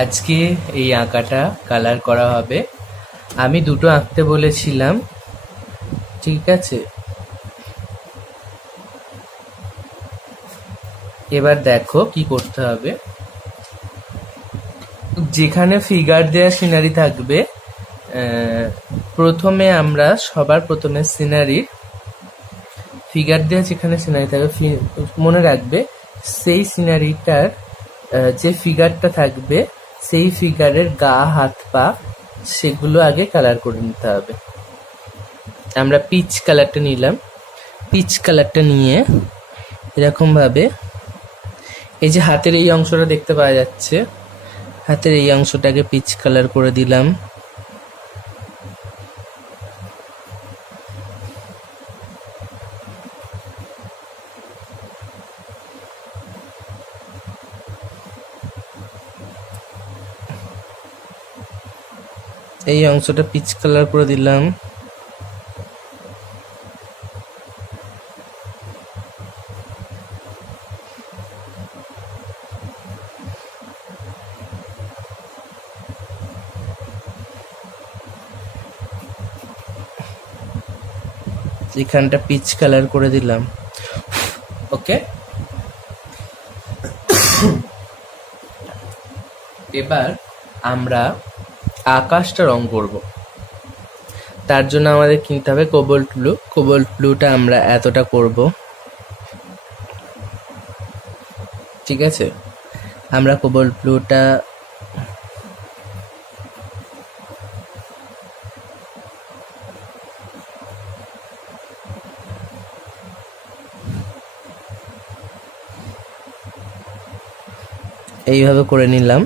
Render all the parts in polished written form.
আজকে এই আঁকাটা কালার করা হবে। আমি দুটো আঁকতে বলেছিলাম, ঠিক আছে? এবার দেখো কি করতে হবে। যেখানে ফিগার দেয়া সিনারি থাকবে, প্রথমে আমরা সবার প্রথমে সিনারির ফিগার দেওয়া যেখানে সিনারি থাকবে, মনে রাখবে সেই সিনারিটার যে ফিগারটা থাকবে সেই ফিগারের গা, হাত, পা সেগুলো আগে কালার করে নিতে হবে। আমরা পিচ কালারটা নিলাম। পিচ কালারটা নিয়ে এরকম ভাবে এই যে হাতের এই অংশটা দেখতে পাওয়া যাচ্ছে, হাতের এই অংশটাকে পিচ কালার করে দিলাম। এই অংশটা পিচ কালার করে দিলাম। এখানটা পিচ কালার করে দিলাম। ওকে, এবার আমরা আকাশটা রং করব। তার জন্য আমাদের কিনতে হবে কোবাল্ট ব্লু। কোবাল্ট ব্লুটা আমরা এতটা করব, ঠিক আছে? আমরা কোবাল্ট ব্লুটা এইভাবে করে নিলাম।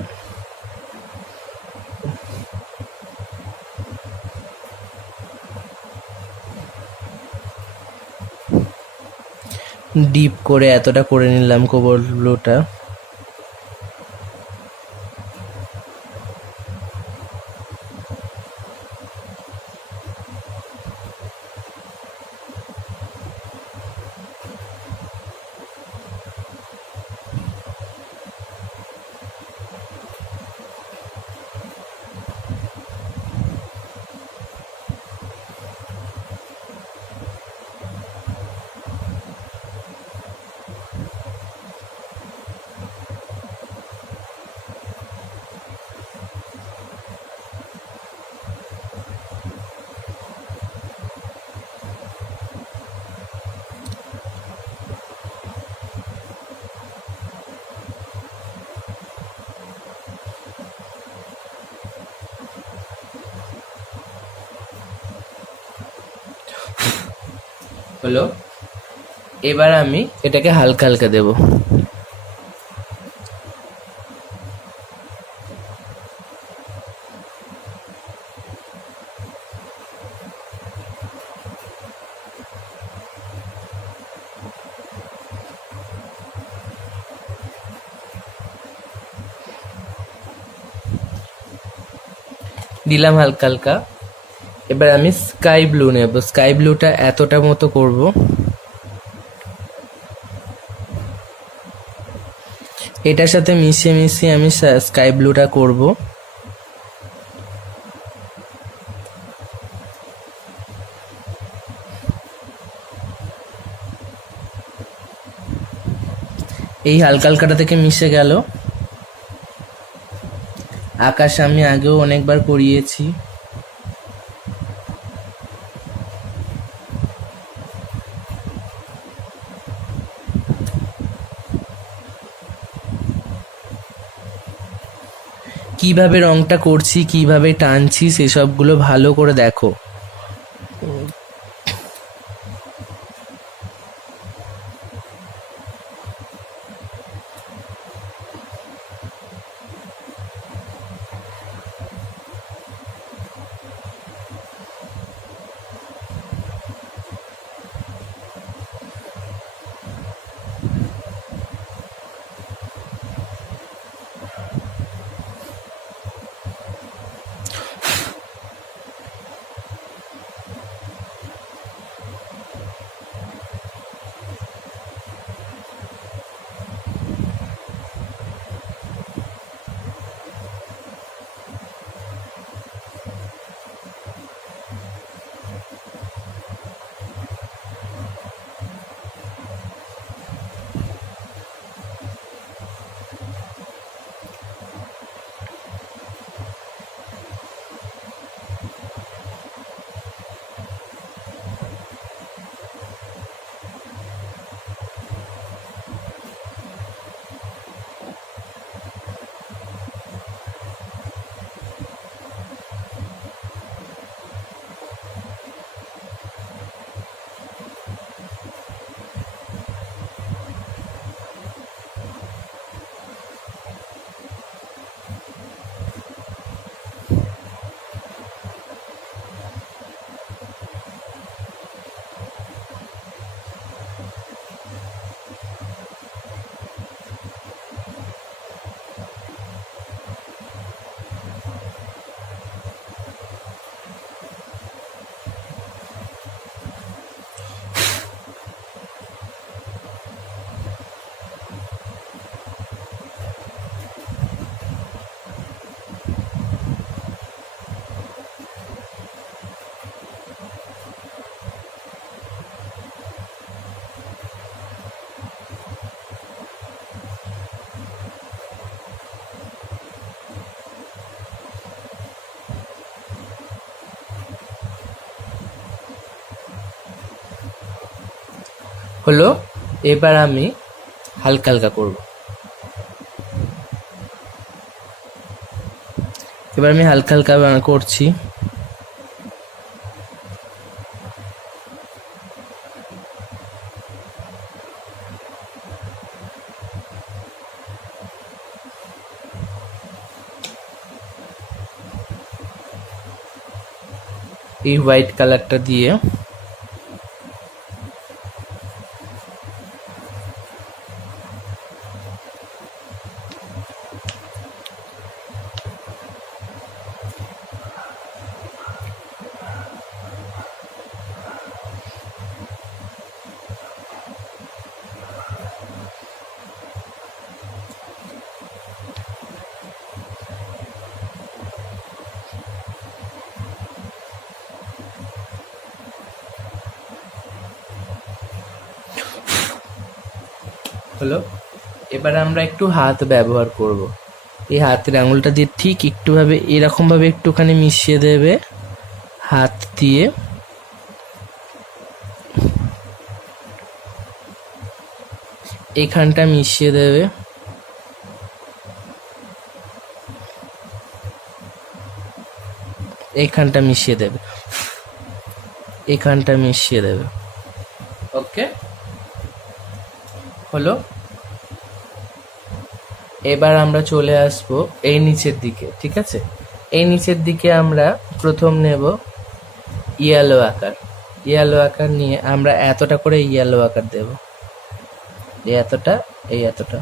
ডিপ করে এতটা করে নিলাম কোবাল্ট ব্লুটা। হলো। এবার আমি এটাকে হালকা হালকা দেব। দিলাম হালকা হালকা। এবার আমি স্কাই ব্লু নেব। স্কাই ব্লুটা এতটা মতো করব। এটার সাথে মিশিয়ে মিশিয়ে আমি স্কাই ব্লুটা করব। এই হালকা হালকাটা থেকে মিশে গেল। আকাশ আমি আগেও অনেকবার করিয়েছি। কিভাবে রংটা করছি, কিভাবে টানছি, সেসবগুলো ভালো করে দেখো। হলো। এবার আমি হালকা হালকা করব। এবার আমি হালকা হালকা করছি। এই হোয়াইট কালারটা দিয়ে হলো। এবার আমরা একটু হাত ব্যবহার করব। এই হাতের আঙুলটা দিয়ে ঠিক একটুভাবে এরকম ভাবে একটুখানি মিশিয়ে দেবে হাত দিয়ে। এখানটা মিশিয়ে দেবে, এখানটা মিশিয়ে দেবে, এখানটা মিশিয়ে দেবে। ওকে, হলো। এবার আমরা চলে আসবো এই নিচের দিকে, ঠিক আছে? এই নিচের দিকে আমরা প্রথম নেব ইয়েলো আকার। ইয়েলো আকার নিয়ে আমরা এতটা করে ইয়েলো আকার দেব, এই এতটা, এই এতটা।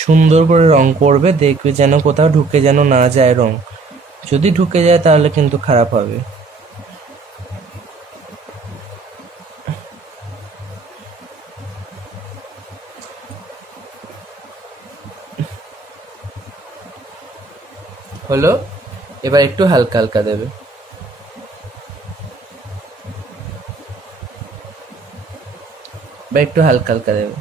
সুন্দর করে রং করবে, দেখবে যেন কোথাও ঢুকে যেন না যায় রং। যদি ঢুকে যায় তাহলে কিন্তু খারাপ হবে। হলো। এবার একটু হালকা হালকা দেবে। বা একটু হালকা হালকা দেবে।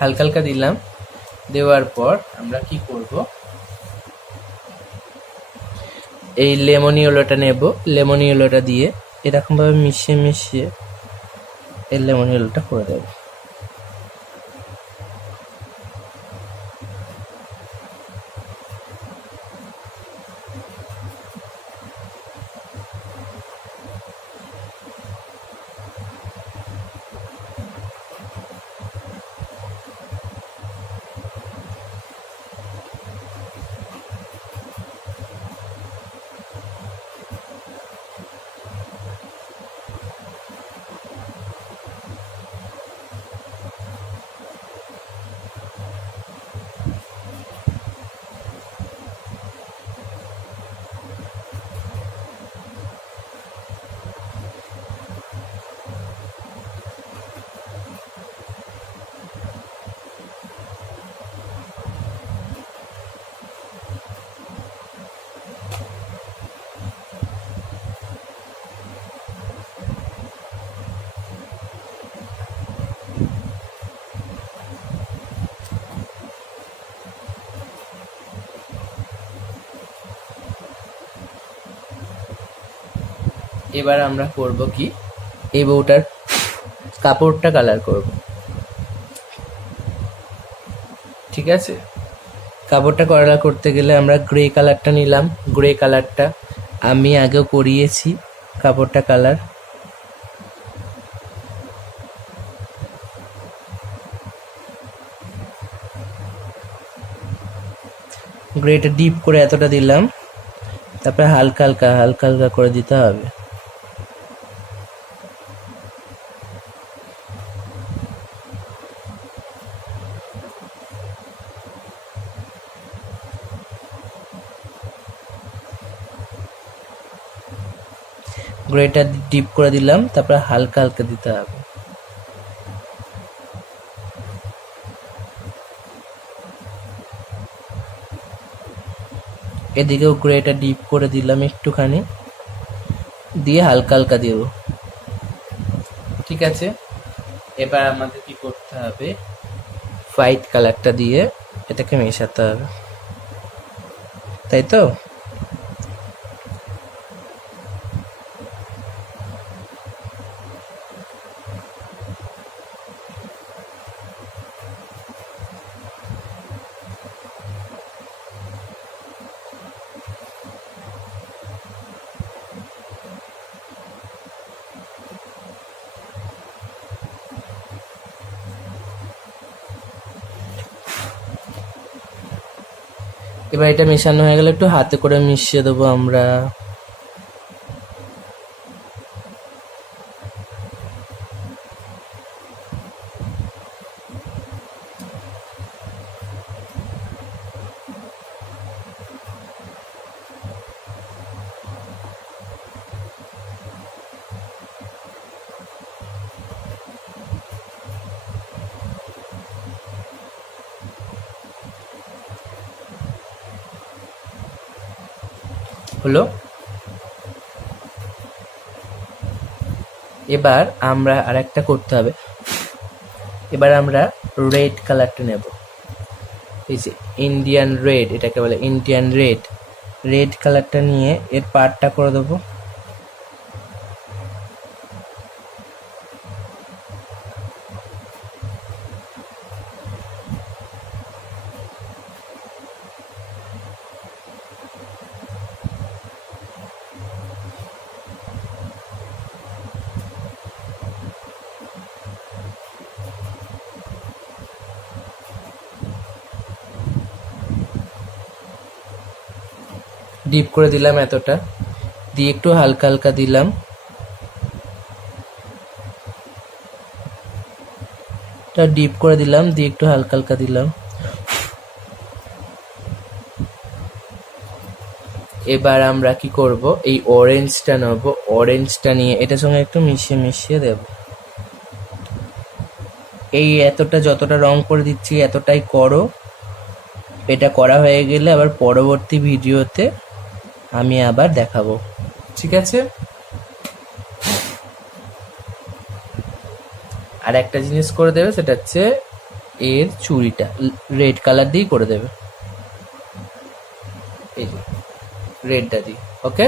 হালকা হালকা দিলাম। দেওয়ার পর আমরা কি করব, এই লেমন ইয়েলোটা নেব। লেমন ইয়েলোটা দিয়ে এরকম ভাবে মিশিয়ে মিশিয়ে এই লেমন ইয়েলোটা করে দেব। এবার আমরা করব কি, এই বউটার কাপড়টা কালার করব, ঠিক আছে? কাপড়টা কালার করতে গেলে আমরা গ্রে কালারটা নিলাম। গ্রে কালারটা আমি আগেও করিয়েছি কাপড়টা কালার। গ্রেটা ডিপ করে এতটা দিলাম, তারপরে হালকা হালকা হালকা হালকা করে দিতে হবে। গ্রেটা ডিপ করে দিলাম, তারপরে হালকা হালকা দিতে হবে। এদিকেও গ্রেটা ডিপ করে দিলাম একটুখানি, দিয়ে হালকা হালকা দিব। ঠিক আছে, এবার আমাদের কি করতে হবে, হোয়াইট কালারটা দিয়ে এটাকে মেশাতে হবে, তাই তো? এবার এটা মেশানো হয়ে গেলে একটু হাতে করে মিশিয়ে দেবো আমরা। হলো। এবার আমরা আরেকটা করতে হবে, এবার আমরা রেড কালারটা নেব, এই যে ইন্ডিয়ান রেড, এটাকে বলে ইন্ডিয়ান রেড। রেড কালারটা নিয়ে এর পার্টটা করে দেবো। ডিপ করে দিলাম এতটা, দিয়ে একটু হালকা হালকা দিলাম, ডিপ করে দিলাম, দিয়ে একটু হালকা হালকা দিলাম। এবার আমরা কি করব, এই অরেঞ্জটা নেব, অরেঞ্জটা নিয়ে এটার সঙ্গে একটু মিশিয়ে মিশিয়ে দেব। এই এতটা যতটা রং করে দিচ্ছি এতটাই করো। এটা করা হয়ে গেলে আবার পরবর্তী ভিডিওতে আমি আবার দেখাবো, ঠিক আছে? আর একটা জিনিস করে দেবে, সেটা হচ্ছে এর চুড়িটা রেড কালার দিয়েই করে দেবে, এই যে রেডটা দিয়ে। ওকে।